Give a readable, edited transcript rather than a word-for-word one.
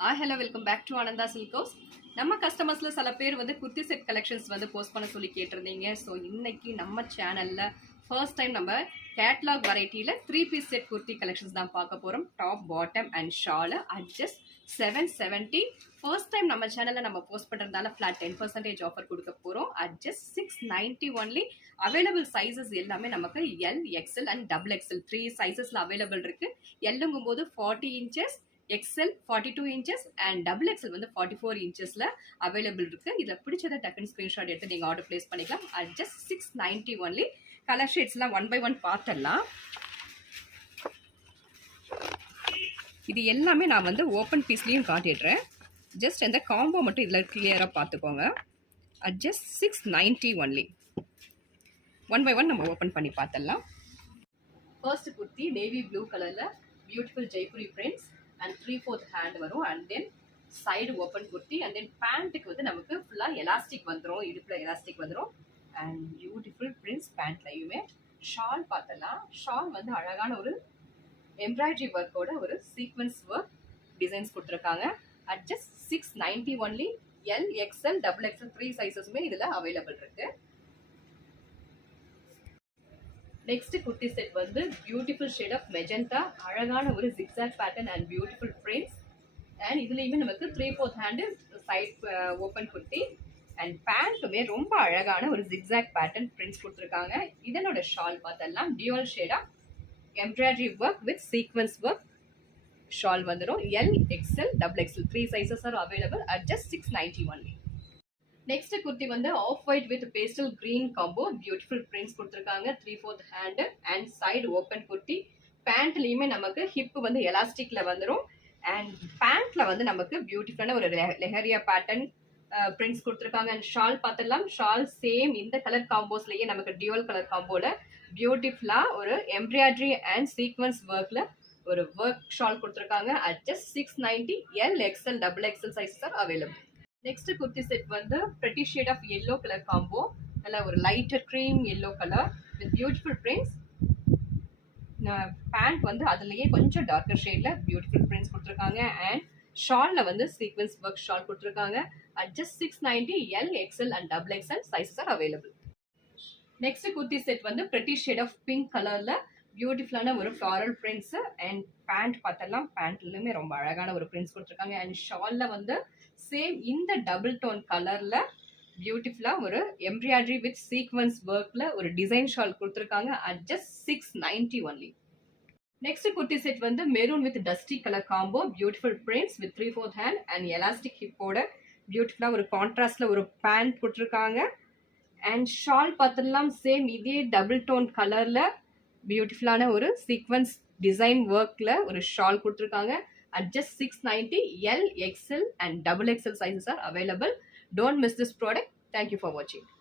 Hello welcome back to Ananda silk house. நம்ம கஸ்டமர்ஸில் சில பேர் வந்து குர்த்தி செட் கலெக்ஷன்ஸ் வந்து போஸ்ட் பண்ண சொல்லி கேட்டிருந்தீங்க. ஸோ இன்னைக்கு நம்ம சேனலில் ஃபர்ஸ்ட் டைம் நம்ம கேட்லாக் வெரைட்டியில் 3 பீஸ் செட் குர்த்தி கலெக்ஷன்ஸ் தான் பார்க்க போகிறோம். Top bottom and shawl at just 770. First time நம்ம சேனலில் நம்ம போஸ்ட் பண்ணுறதுனால ஃப்ளாட் 10% ஆஃபர் கொடுக்க போகிறோம். At just 690 only. Available sizes எல்லாமே நமக்கு L, XL and double XL 3 சைஸஸில் அவைலபிள் இருக்குது. எல்லுங்கும் போது 40 inches, XL 42 inches and double XL வந்து 44 inchesல அவைலபிள் இருக்கு. இதுல பிடிச்சத டக்குன்னு ஸ்கிரீன்ஷாட் எடுத்து நீங்க ஆர்டர் பிளேஸ் பண்ணிக்கலாம். At just 690 only. கலர் ஷேட்ஸ்லாம் ஒன் பை ஒன் பார்த்துடலாம். இது எல்லாமே நான் வந்து ஓப்பன் பீஸ்லயும் காட்டிடுறேன். ஜஸ்ட் இந்த காம்போ மட்டும் இதுல கிளியரா பார்த்துக்கோங்க. At just 690 only. One by one நம்ம ஓப்பன் பண்ணி பார்த்துடலாம். ஃபர்ஸ்ட் குர்த்தி நேவி ப்ளூ கலர்ல beautiful Jaipuri prints and 3/4 hand வரும். and then side open kurti and then pant-க்கு வந்து நமக்கு ஃபுல்லா எலாஸ்டிக் வந்துரும். இடுப்புல எலாஸ்டிக் வந்துரும். and beautiful prints pant-லயுமே. ஷால் பார்த்தலாம். ஷால் வந்து அழகான ஒரு எம்ப்ராய்டரி ஒர்க்கோட ஒரு சீக்வென்ஸ் ஒர்க் டிசைன்ஸ் கொடுத்துருக்காங்க. at just 690 only. L, XL, double XL 3 சைஸஸுமே இதுல அவைலபிள் இருக்கு. நெக்ஸ்ட் குர்த்தி செட் வந்து பியூட்டிஃபுல் ஷேட் ஆஃப் மெஜந்தா, அழகான ஒரு zigzag pattern and beautiful prints. And இதுலேயுமே நமக்கு 3/4 hand side open kurti and பேண்ட்டுமே ரொம்ப அழகான ஒரு ஜிக்ஸாக் பேட்டர்ன் பிரிண்ட்ஸ் கொடுத்துருக்காங்க. இதனோட ஷால் பார்த்தெல்லாம் dual shade of embroidery work with sequence work shawl வந்துடும். L, XL, double XL 3 sizes are available at just 690 only. Next kurti வந்து off white with pastel green combo, beautiful prints கொடுத்துருக்காங்க. 3/4 hand and side open kurti. பேண்ட்லயுமே நமக்கு hip வந்து எலாஸ்டிக்ல வந்துடும். And பேண்ட்ல வந்து நமக்கு பியூட்டிஃபுல்லான ஒரு லெஹரியா பேட்டர்ன் பிரிண்ட்ஸ் கொடுத்துருக்காங்க. அண்ட் ஷால் பார்த்துடலாம். ஷால் சேம் இந்த கலர் காம்போஸ்லயே நமக்கு டியூவல் கலர் காம்போல பியூட்டிஃபுல்லா ஒரு எம்ப்ராய்டரி அண்ட் சீக்வன்ஸ் ஒர்க்ல ஒரு ஒர்க் ஷால் கொடுத்துருக்காங்க. At just 690. L, XL, double XL sizes are available. Next kurti set வந்து pretty shade of yellow colour combo, நல்ல ஒரு lighter cream yellow colour with beautiful prints. Pant வந்து அதுலயே கொஞ்சம் டார்க்கர் ஷேட்ல பியூட்டிஃபுல் பிரிண்ட்ஸ் கொடுத்துருக்காங்க. அண்ட் ஷால்ல வந்து சீக்வன்ஸ் ஒர்க் ஷால் கொடுத்துருக்காங்க. At just 690. L, XL and double XL sizes are available. Next kurti set வந்து பிரெட்டி ஷேட் ஆஃப் பிங்க் கலர்ல பியூட்டிஃபுல்லான ஒரு ஃப்ளாரல் பிரிண்ட்ஸ். அண்ட் பேண்ட் பார்த்தலாம். பேண்ட்லயுமே ரொம்ப அழகான ஒரு பிரிண்ட்ஸ் கொடுத்துருக்காங்க. அண்ட் ஷால்ல வந்து சேம் இந்த டபுள் டோன் கலர்ல பியூட்டிஃபுல்லா ஒரு எம்ப்ராய்டரி வித் சீக்வன்ஸ் ஒர்க்ல ஒரு டிசைன் ஷால் கொடுத்துருக்காங்க. At just 690 only. Next kurti set வந்து maroon with dusty colour combo, beautiful prints with 3/4 hand and elastic ஹிப்போட பியூட்டிஃபுல்லா ஒரு கான்ட்ராஸ்ட்ல ஒரு பேண்ட் கொடுத்துருக்காங்க. அண்ட் ஷால் பார்த்தலாம் சேம் இதே டபுள் டோன் கலர்ல பியூட்டிஃபுல்லான ஒரு சீக்வன்ஸ் டிசைன் ஒர்க்ல ஒரு ஷால் கொடுத்துருக்காங்க. At just 690. L, XL and double XL sizes are available. Don't miss this product. Thank you for watching.